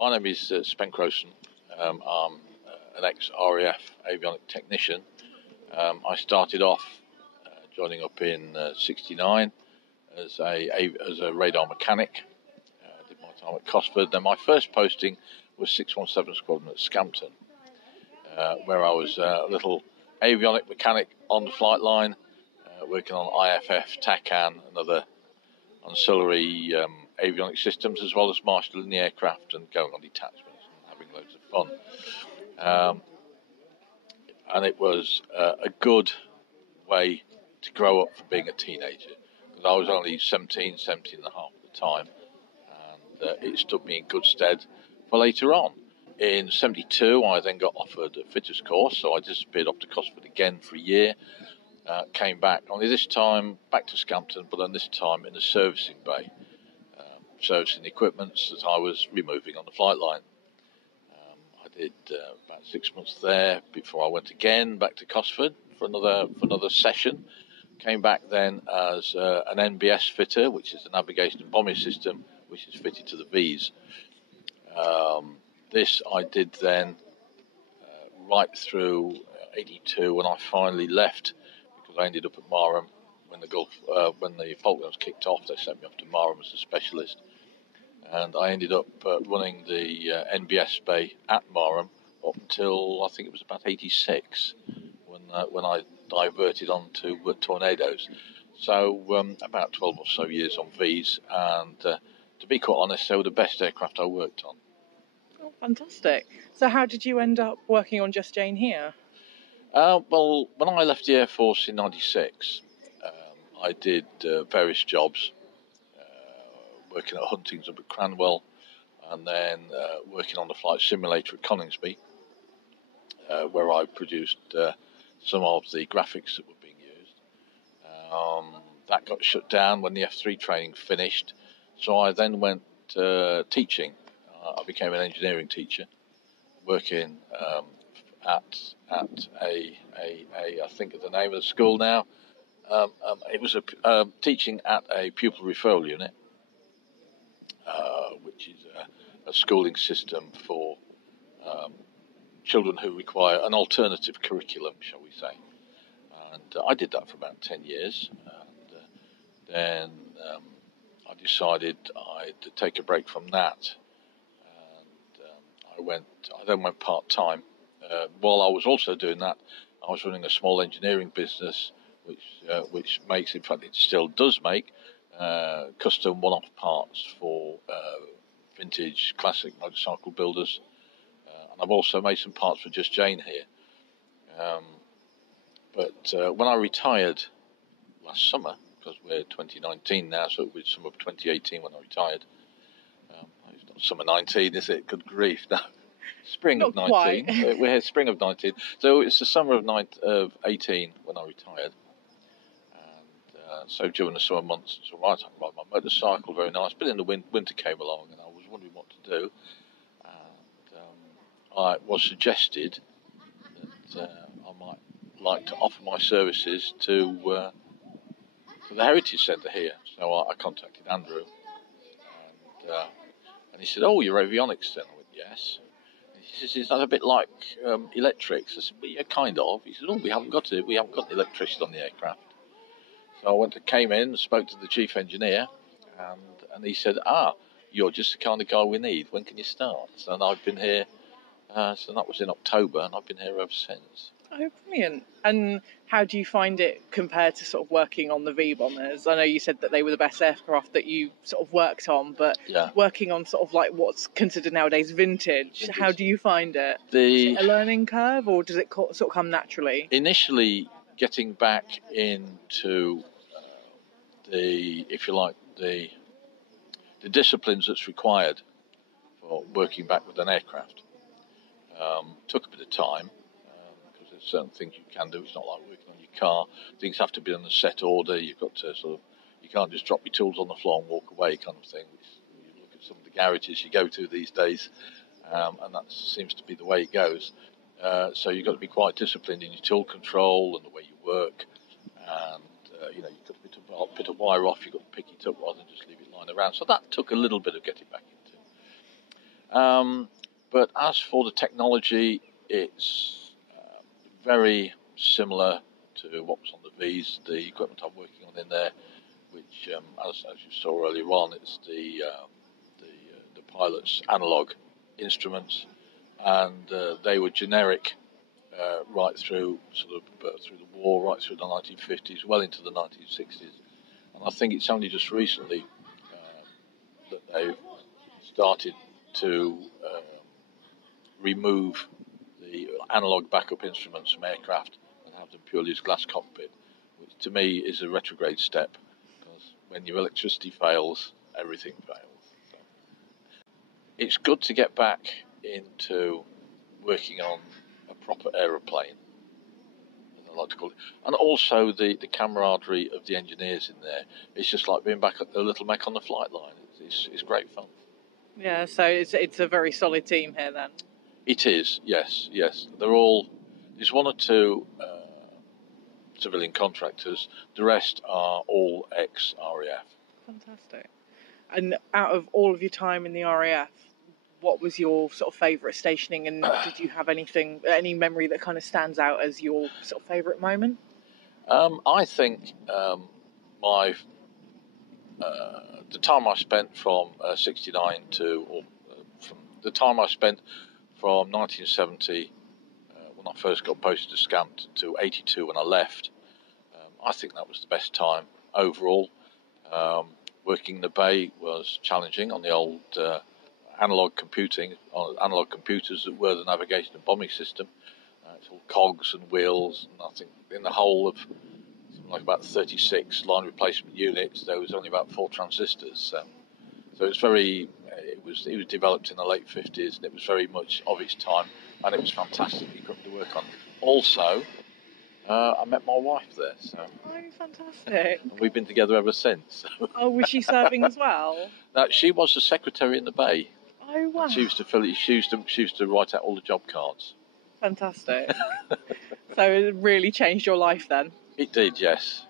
My name is Spen Crowson. I'm an ex-RAF avionic technician. I started off joining up in '69 as a radar mechanic. Did my time at Cosford. Then my first posting was 617 Squadron at Scampton, where I was a little avionic mechanic on the flight line, working on IFF, TACAN, and other ancillary avionic systems, as well as marshalling the aircraft and going on detachments and having loads of fun. And it was a good way to grow up from being a teenager, because I was only 17 and a half at the time, and it stood me in good stead for later on. In '72, I then got offered a fitters course, so I disappeared off to Cosford again for a year. Came back, only this time back to Scampton, but then this time in the servicing bay, servicing the equipment that I was removing on the flight line. I did about 6 months there before I went again back to Cosford for another session. Came back then as an NBS fitter, which is the navigation and bombing system, which is fitted to the Vs. This I did then right through '82 when I finally left. I ended up at Marham when the Falklands kicked off. They sent me off to Marham as a specialist, and I ended up running the NBS bay at Marham up until I think it was about '86 when I diverted onto Tornadoes. So about 12 or so years on Vs, and to be quite honest, they were the best aircraft I worked on. Oh, fantastic! So how did you end up working on Just Jane here? Well, when I left the Air Force in '96, I did various jobs, working at Hunting's up at Cranwell, and then working on the flight simulator at Coningsby, where I produced some of the graphics that were being used. That got shut down when the F3 training finished, so I then went teaching. I became an engineering teacher, working at I think of the name of the school now. It was teaching at a pupil referral unit, which is a schooling system for children who require an alternative curriculum, shall we say. And I did that for about 10 years. And then I decided I'd take a break from that. And I then went part-time. While I was also doing that, I was running a small engineering business, which makes, in fact, it still does make custom one-off parts for vintage classic motorcycle builders, and I've also made some parts for Just Jane here. But when I retired last summer, because we're 2019 now, so it was summer of 2018 when I retired. It's not summer 19, is it? Good grief, no. Spring Not of 19. We're here spring of 19. So it's the summer of 18 when I retired. And so during the summer months, it's all right. I can ride my motorcycle, very nice. But then the winter came along, and I was wondering what to do. And I was suggested that I might like to offer my services to the Heritage Centre here. So I contacted Andrew, and he said, "Oh, you're avionics then?" I went, "Yes." He says, "Is that a bit like electrics?" I said, "Well, yeah, kind of." He said, "Oh, we haven't got an electrician on the aircraft." So I came in, spoke to the chief engineer, and he said, "You're just the kind of guy we need. When can you start?" So I've been here, so that was in October, and I've been here ever since. Oh, brilliant. And how do you find it compared to sort of working on the V Bombers? I know you said that they were the best aircraft that you sort of worked on, but yeah, working on sort of like what's considered nowadays vintage, how do you find it? Is it a learning curve, or does it sort of come naturally? Initially, getting back into if you like, the disciplines that's required for working back with an aircraft took a bit of time. Because there's certain things you can do. It's not like working on your car. Things have to be in a set order. You've got to you can't just drop your tools on the floor and walk away, kind of thing. You look at some of the garages you go to these days, and that seems to be the way it goes. So you've got to be quite disciplined in your tool control and the way you work. And you've got a bit of wire off. You've got to pick it up rather than just leave it lying around. So that took a little bit of getting back But as for the technology, it's very similar to what was on the Vs, the equipment I'm working on in there, which, as you saw earlier on, it's the pilot's analog instruments, and they were generic right through through the war, right through the 1950s, well into the 1960s. And I think it's only just recently that they've started to remove the analog backup instruments from aircraft and have them purely as glass cockpit, which to me is a retrograde step, because when your electricity fails, everything fails. So it's good to get back into working on a proper aeroplane, as I like to call it, and also the camaraderie of the engineers in there. It's just like being back at the little mech on the flight line. It's great fun. Yeah, so it's a very solid team here then. It is, yes. There's one or two civilian contractors. The rest are all ex-RAF. Fantastic. And out of all of your time in the RAF, what was your sort of favourite stationing, and did you have any memory that kind of stands out as your sort of favourite moment? I think the time I spent from 69 from the time I spent from 1970 when I first got posted to Scamp to 82 when I left, I think that was the best time overall. Working the bay was challenging on the old analog computers that were the navigation and bombing system. It's all cogs and wheels, and I think in the whole of something like about 36 line replacement units, there was only about 4 transistors. So it's very. It was developed in the late 50s, and it was very much of its time, and it was fantastic equipment to work on. Also, I met my wife there. So. Oh, fantastic! And we've been together ever since. Oh, was she serving as well? She was the secretary in the bay. Oh wow! She used to fill it. She used to write out all the job cards. Fantastic. So it really changed your life then? It did, yes.